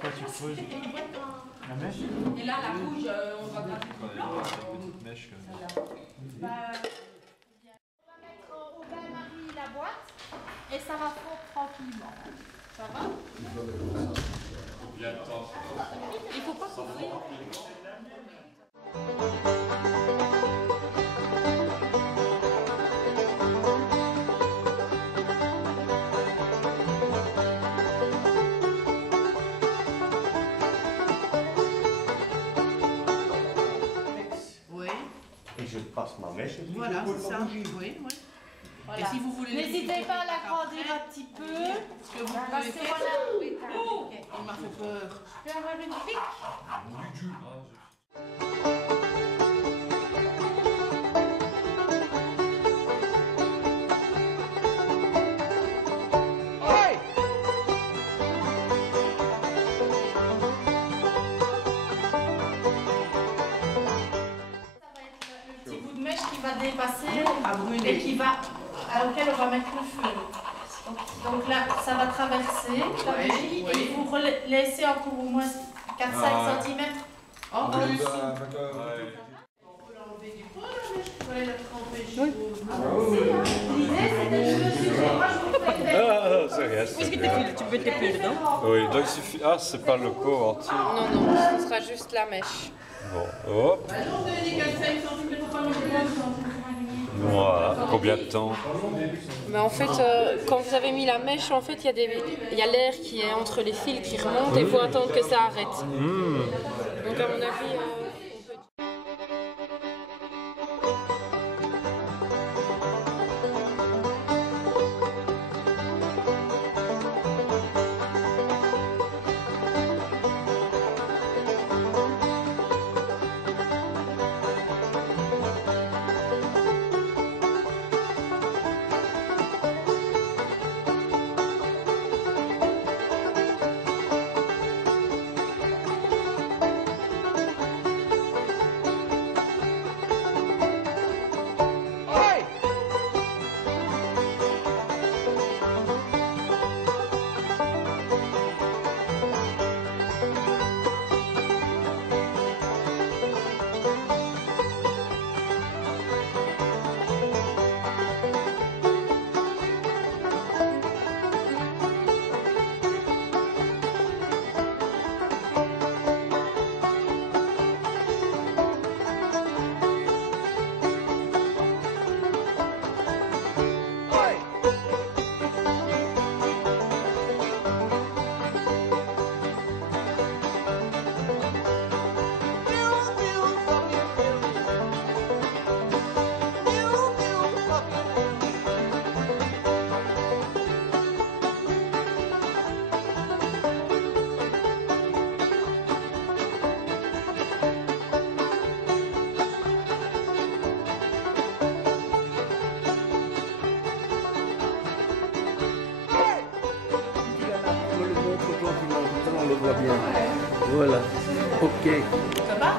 Quoi, tu creuses la mèche? Et là, la rouge, on va gratter le blanc. Une petite mèche comme ça. On va mettre au bain-marie la boîte et ça va fondre tranquillement. Ça va? Combien de temps? Il faut pas couvrir. Et je passe ma mèche. Voilà, c'est ça. Oui, oui. Voilà. Et si vous voulez... N'hésitez pas à l'agrandir un petit peu. Parce que vous Parce pouvez que faire... voilà. Oh, il m'a fait peur. Je vais avoir une pique. Le petit bout de mèche qui va dépasser et qui va, auquel on va mettre le feu. Donc là, ça va traverser la bougie et vous laissez encore au moins 4-5 cm. En plus. On peut l'enlever du pot, la mèche, il faut aller la tremper chaud. L'idée, c'était de mesurer. Moi, je vous fais Ah, c'est rien. Où est-ce que tu peux t'épiler dedans? Oui, donc il suffit. Ah, c'est pas le pot entier. Non, non, ce sera juste la mèche. Bon, hop. Bah non, vous avez dit 4-5 cm, il faut pas mettre Voilà. Combien de temps? Mais en fait, quand vous avez mis la mèche, en fait, il y a l'air qui est entre les fils qui remonte et il faut attendre que ça arrête. Donc à mon avis, on peut... On le voit bien. Voilà. Ok. Ça va?